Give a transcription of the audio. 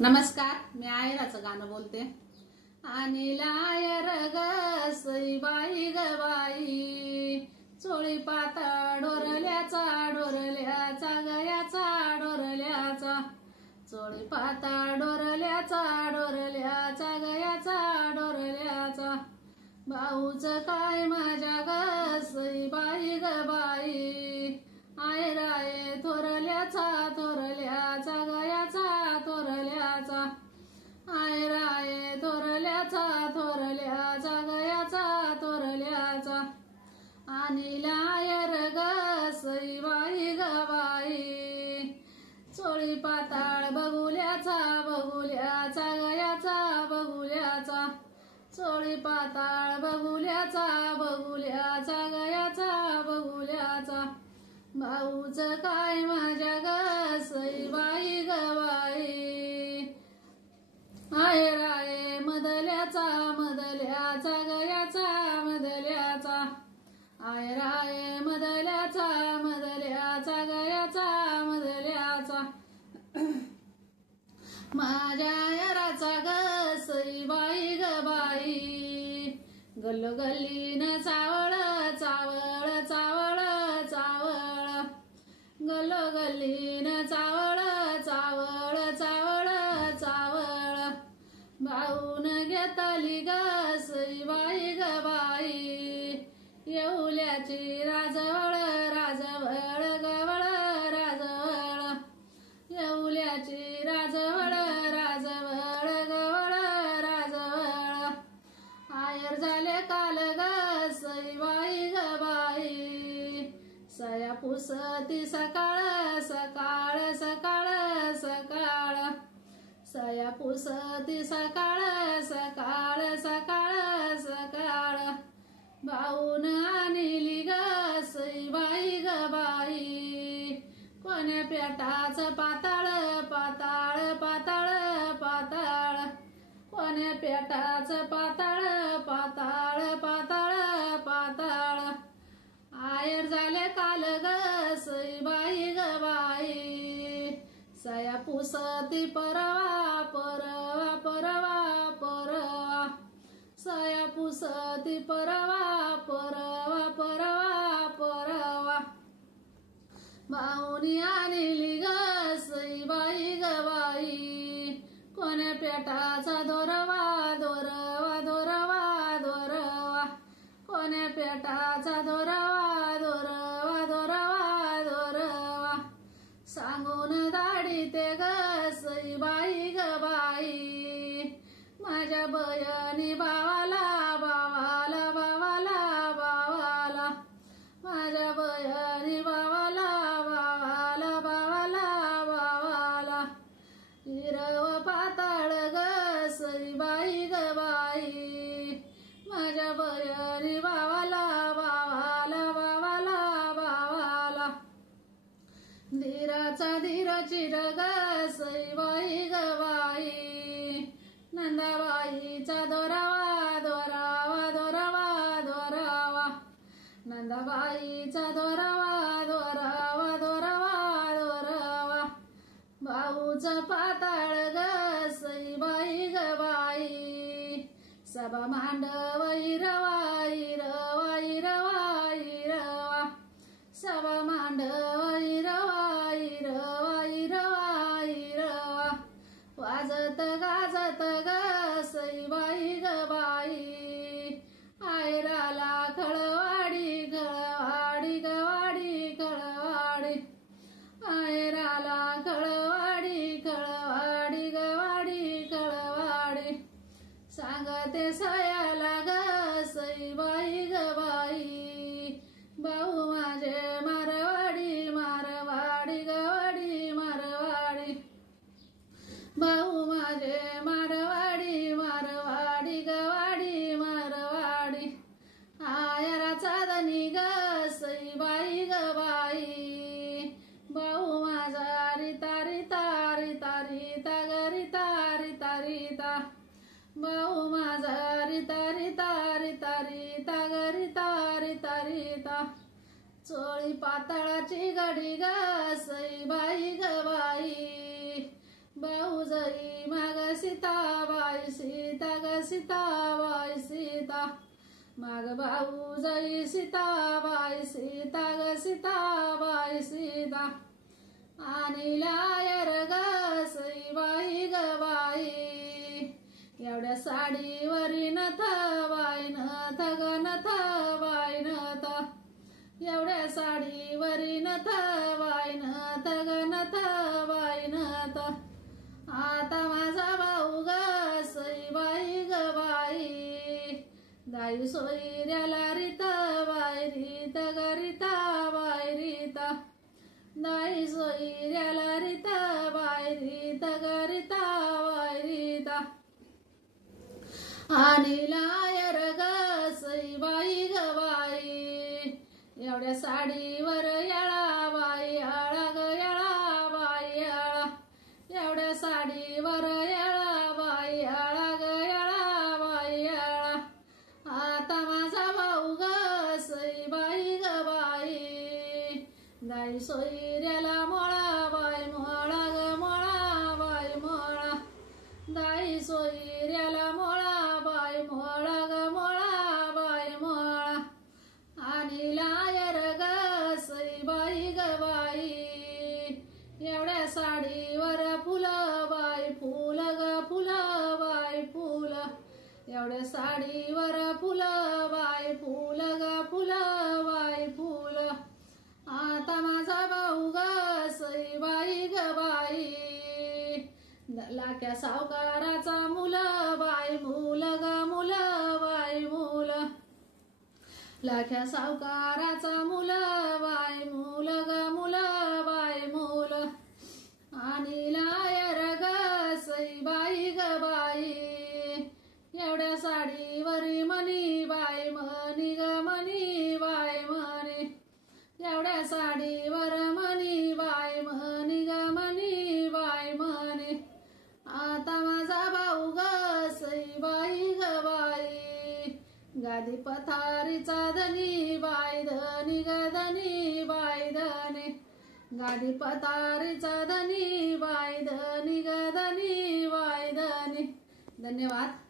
नमस्कार, मी आयराचं गाणं बोलते. आणि लायर ग बाई ग बाई, चोळी पातळ डोरल्याचा डोरल्याचा गयाचा डोरल्याचा, चोळी पातळ डोरल्याचा डोरल्याचा गयाचा डोरल्याचा. भाऊच काय माझ्या ग बाई ग बाई, आयराये थोरल्याचा थोरल्याचा गयाचा थोरल्याचा, आयराये थोरल्याचा थोरल्याचा गयाचा थोरल्याचा. आणि लायर ग बाई ग बाई, चोळी पाताळ बघुल्याचा बघुल्याचा गयाचा बघुल्याचा, चोळी पाताळ बघुल्याचा बघुल्याचा गयाचा बघुल्याचा. भाऊच काय माझ्या ग बाई ग बाई, आयराये मधल्याचा मधल्याचा गयाचा मधल्याचा, आयराये मधल्याचा मधल्याचा गयाचा मधल्याचा. माझ्या आयराचा ग बाई ग बाई, गल्लोगल्लीन चावळ चावळ चावळ चावळ, गल्लोगल्लीन चावळ चावळ चावळ चावळ. भाऊन घेतली ग बाई ग बाई, येऊल्याची राजवळ राजवळ गवळ राजवळ, येऊल्याची राजवळ राजवळ गवळ राजवळ. आयर झाले काल ग बाई ग बाई, सया पुसती सकाळ सकाळ सकाळ सकाळ, सया पुसती सकाळ सकाळ सकाळ सकाळ. भाऊन आणली ग बाई ग बाई, कोण्या पेटाचं पाताळ पाताळ पाताळ पाताळ, कोण्या पेटाचं पाताळ पाताळ पाताळ पाताळ. आयर झाले काल ग बाई ग बाई, सया पुसती परवा परवा परवा परवा, सया पुसती परवा परवा परवा परवा. भाऊनी आणली ग बाई ग बाई, कोण्या पेटाचा दोरवा दोरवा दोरवा दोरवा, कोण्या पेटाचा दोरवा दोरवा दोरवा दोरवा. सांगून दाडीते ग बाई ग बाई, माझ्या बयनी भावाला भावाला भावाला भावाला, माझ्या बयनी भावाला भावाला भावाला भावाला. हिरव पाताळ ग बाई ग बाई, माझ्या बयनी भावाला भावाला भावाला भावाला. धीराचा धीर चिर ग बाई ग बाई, नंदाबाईचा दोरावा दोरावा दोरावा दोरावा, नंदाबाईचा दोरावा दोरावा दोरावा दोरावा. भाऊचा पाताळ ग बाई ग बाई, सभा मांडव इरवा इरवा इरवा इरवा, सभा मांडव इरवा इरवा इरवा इरवा. वाजत गाजत ग बाई ग बाई, आयराला खळवाडी खळवाडी गवाडी खळवाडी, आयराला खळवाडी खळवाडी गवाडी खळवाडी. सांगते सयाला ग बाई ग बाई, भाऊ माझे मारवाडी मारवाडी गवाडी मारवाडी, भाऊ माझे मारवाडी मारवाडी गवाडी मारवाडी. आयराचा धनी ग बाई ग बाई, भाऊ माझा रिता रिता रिता रिता ग रिता रिता रिता, भाऊ माझा रिता रिता रिता रिता ग रिता रिता रिता. चोळी पाताळाची गडी ग बाई ग बाई, भाऊजाई माग सीताबाई सीता ग सीताबाई सीता माग भाऊजाई सीताबाई सीता ग सीताबाई सीता आणि लायर ग सईबाई ग बाई एवढ्या साडीवरी नथ बाई नथ ग नथ बाई नथ एवढ्या साडीवरी नथ बाई नथ ग नथ बाई नथ आता माझा भाऊ ग सईबाई ग बाई दाई सोयऱ्याला रीत बाई रीत ग रीता बाई रीता दाई सोयऱ्याला रीत बाई रीत ग रीता बाई रीता आणि लायर ग सईबाई ग बाई एवढ्या साडीवर येळा बाई आळा ग येळा बाई आळा एवढ्या साडीवर येळा बाई आळा ग येळा बाई आळा आता माझा भाऊ ग सईबाई ग बाई दाई सोयऱ्याला मोळा बाई मोळा ग मोळा बाई मोळा दाई सोयऱ्याला मोळा बाई मोळा ग मोळा बाई मोळा आणि लायर ग सईबाई ग बाई एवढ्या साडीवर फुलं बाई फुल ग फुलं बाई फुल एवढ्या साडीवर फुलं बाई फुल ग फुलं बाई फुल आता माझा भाऊ ग सईबाई ग बाई लाक्या सावकाराचा मुलं बाई मुल ग मुल बाई मुल लाख्या सावकाराचा मुलं बाई मुल ग मुल बाई मुल आणि लायर ग सईबाई ग बाई एवढ्या साडीवरी मनी बाई मनी ग मनी बाई मनी एवढ्या साडीवर मनी बाई मनी ग मनी बाई मनी आता माझा भाऊ ग सईबाई ग बाई गादी पथारीचा धनी बाई धनी ग धनी बाई धनी गादी पथारीचा धनी बाई धनी ग धनी बाई धनी. धन्यवाद.